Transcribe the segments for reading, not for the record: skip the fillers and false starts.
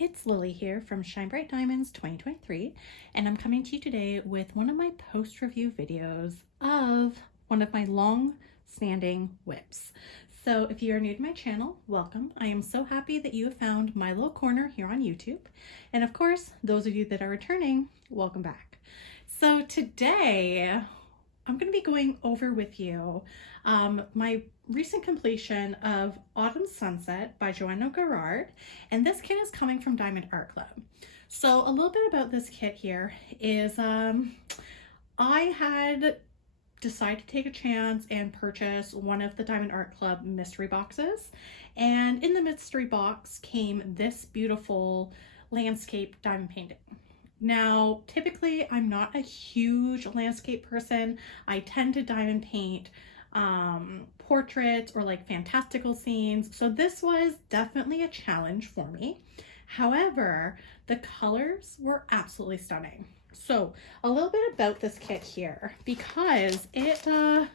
it's Lily here from Shine Bright Diamonds 2023, and I'm coming to you today with one of my post-review videos of one of my long-standing whips. So if you are new to my channel, welcome. I am so happy that you have found my little corner here on YouTube. And of course, those of you that are returning, welcome back. So today, I'm going to be going over with you my recent completion of Autumn Sunset by Johanna Girard, and this kit is coming from Diamond Art Club. So a little bit about this kit here is I had decided to take a chance and purchase one of the Diamond Art Club mystery boxes, and in the mystery box came this beautiful landscape diamond painting. Now, typically I'm not a huge landscape person. I tend to diamond paint portraits or like fantastical scenes. So this was definitely a challenge for me. However, the colors were absolutely stunning. So a little bit about this kit here, because it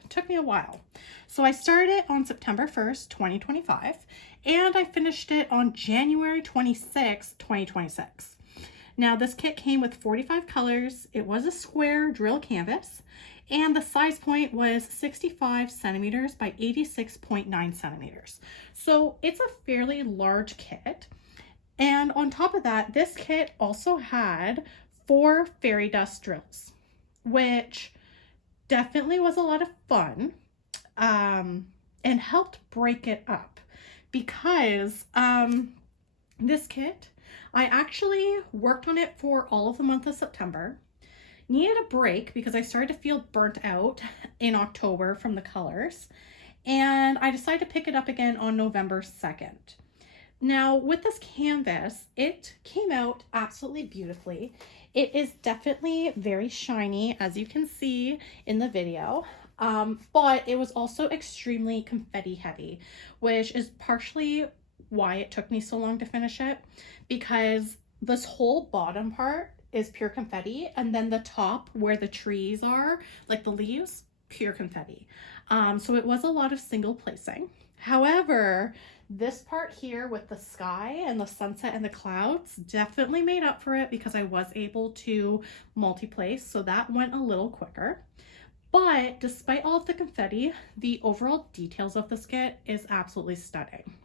took me a while. So I started on September 1st, 2025, and I finished it on January 26th, 2026. Now this kit came with 45 colors. It was a square drill canvas, and the size point was 65 centimeters by 86.9 centimeters. So it's a fairly large kit. And on top of that, this kit also had 4 fairy dust drills, which definitely was a lot of fun, and helped break it up, because this kit, I actually worked on it for all of the month of September, needed a break because I started to feel burnt out in October from the colors, and I decided to pick it up again on November 2nd. Now with this canvas, it came out absolutely beautifully. It is definitely very shiny, as you can see in the video, but it was also extremely confetti heavy, which is partially why it took me so long to finish it, because this whole bottom part is pure confetti, and then the top where the trees are, like the leaves, pure confetti. So it was a lot of single placing. However, this part here with the sky and the sunset and the clouds definitely made up for it, because I was able to multi-place, so that went a little quicker. But despite all of the confetti, the overall details of this kit is absolutely stunning.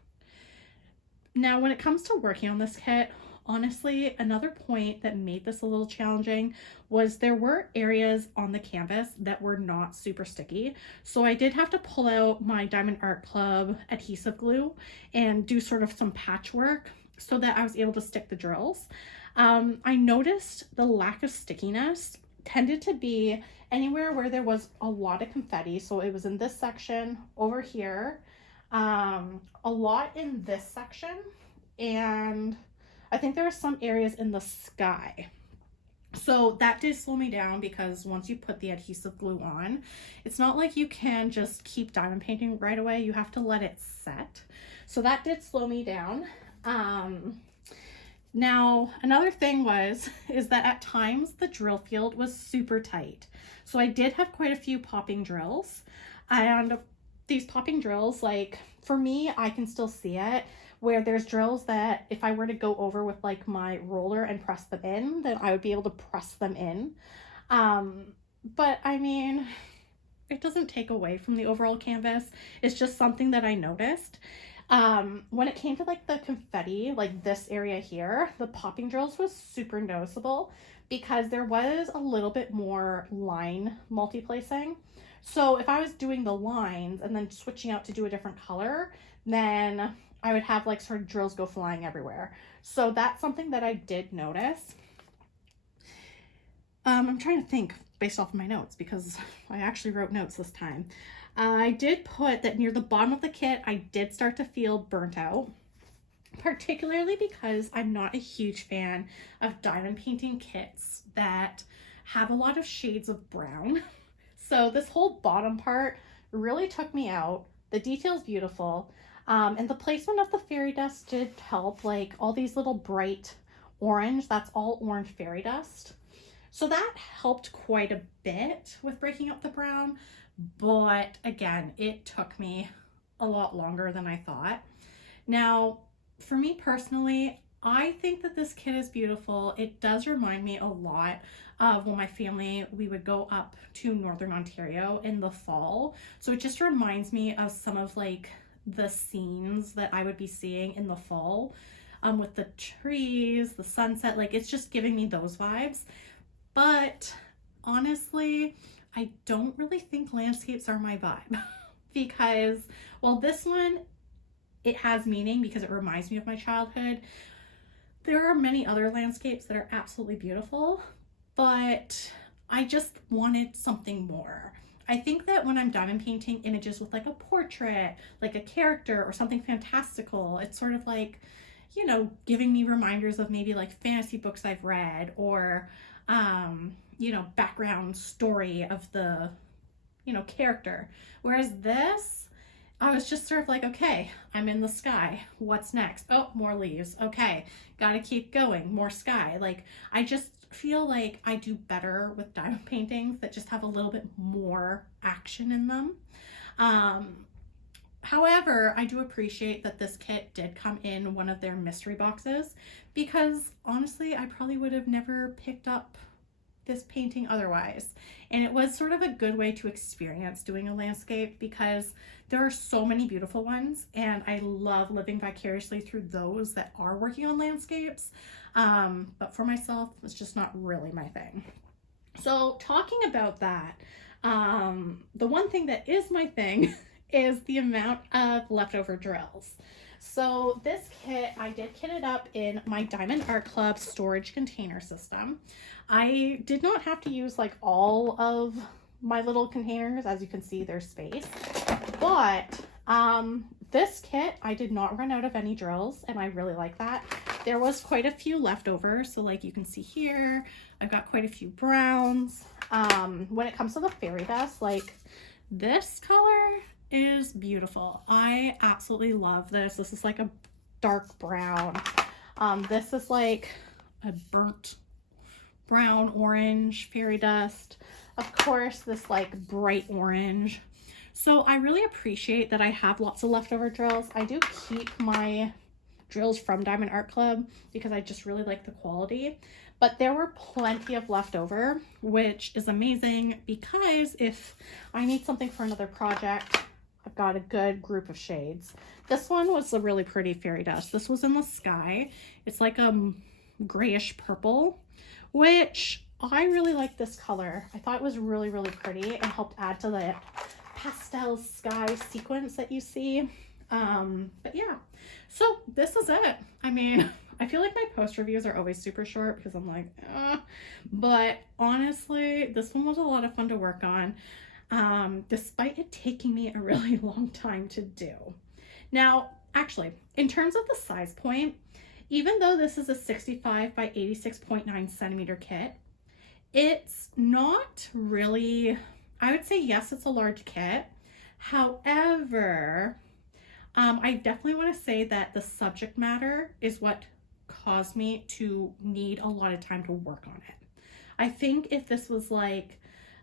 Now, when it comes to working on this kit, honestly, another point that made this a little challenging was there were areas on the canvas that were not super sticky. So I did have to pull out my Diamond Art Club adhesive glue and do sort of some patchwork so that I was able to stick the drills. I noticed the lack of stickiness tended to be anywhere where there was a lot of confetti. So it was in this section over here, a lot in this section, and I think there are some areas in the sky. So that did slow me down, because once you put the adhesive glue on, it's not like you can just keep diamond painting right away. You have to let it set. So that did slow me down. Now, another thing is that at times the drill field was super tight. So I did have quite a few popping drills, and these popping drills, like for me, I can still see it, where there's drills that if I were to go over with like my roller and press them in, then I would be able to press them in. But I mean, it doesn't take away from the overall canvas. It's just something that I noticed. When it came to like the confetti, like this area here, the popping drills was super noticeable, because there was a little bit more line multi-placing. So if I was doing the lines and then switching out to do a different color, then I would have like sort of drills go flying everywhere. So that's something that I did notice. I'm trying to think based off of my notes, because I actually wrote notes this time. I did put that near the bottom of the kit, I did start to feel burnt out, particularly because I'm not a huge fan of diamond painting kits that have a lot of shades of brown. So this whole bottom part really took me out. The detail's beautiful. And the placement of the fairy dust did help, like all these little bright orange, that's all orange fairy dust. So that helped quite a bit with breaking up the brown, but again, it took me a lot longer than I thought. Now, for me personally, I think that this kit is beautiful. It does remind me a lot of when my family, we would go up to Northern Ontario in the fall. So it just reminds me of some of like the scenes that I would be seeing in the fall, with the trees, the sunset. Like it's just giving me those vibes. But honestly, I don't really think landscapes are my vibe because, well, this one, it has meaning because it reminds me of my childhood. There are many other landscapes that are absolutely beautiful, but I just wanted something more. I think that when I'm diamond painting images with like a portrait, like a character or something fantastical, it's sort of like, you know, giving me reminders of maybe like fantasy books I've read or, you know, background story of the, you know, character. Whereas this, I was just sort of like, okay, I'm in the sky. What's next? Oh, more leaves. Okay, gotta keep going. More sky. Like, I just feel like I do better with diamond paintings that just have a little bit more action in them. However, I do appreciate that this kit did come in one of their mystery boxes because honestly, I probably would have never picked up this painting otherwise. And it was sort of a good way to experience doing a landscape because there are so many beautiful ones and I love living vicariously through those that are working on landscapes. But for myself, it's just not really my thing. So talking about that, the one thing that is my thing is the amount of leftover drills. So this kit, I did kit it up in my Diamond Art Club storage container system. I did not have to use like all of my little containers. As you can see, there's space. But this kit, I did not run out of any drills and I really like that. There was quite a few left over. So like you can see here, I've got quite a few browns. When it comes to the fairy dust, like this color is beautiful. I absolutely love this. This is like a dark brown. This is like a burnt brown orange fairy dust. Of course, this like bright orange. So I really appreciate that I have lots of leftover drills. I do keep my drills from Diamond Art Club because I just really like the quality. But there were plenty of leftover, which is amazing because if I need something for another project, I've got a good group of shades. This one was a really pretty fairy dust. This was in the sky. It's like a grayish purple, which I really like this color. I thought it was really, really pretty and helped add to the pastel sky sequence that you see. But yeah, so this is it. I mean, I feel like my post reviews are always super short because I'm like, but honestly, this one was a lot of fun to work on. Despite it taking me a really long time to do. Now, actually, in terms of the size point, even though this is a 65 by 86.9 centimeter kit, it's not really, I would say yes, it's a large kit. However, I definitely want to say that the subject matter is what caused me to need a lot of time to work on it. I think if this was like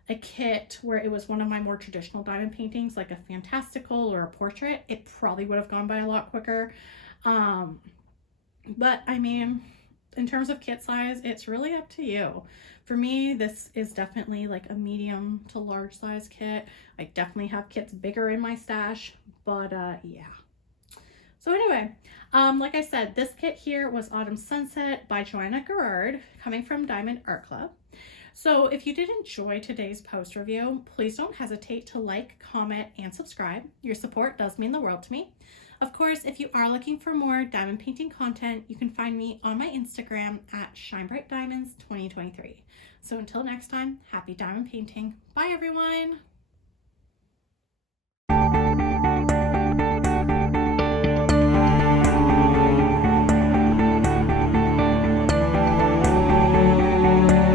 a kit where it was one of my more traditional diamond paintings, like a fantastical or a portrait, it probably would have gone by a lot quicker. But I mean, in terms of kit size, it's really up to you. For me, this is definitely like a medium to large size kit. I definitely have kits bigger in my stash, but yeah. So anyway, like I said, this kit here was Autumn Sunset by Johanna Girard, coming from Diamond Art Club. So if you did enjoy today's post review, please don't hesitate to like, comment, and subscribe. Your support does mean the world to me. Of course, if you are looking for more diamond painting content, you can find me on my Instagram at ShineBrightDiamonds2023. So until next time, happy diamond painting. Bye everyone.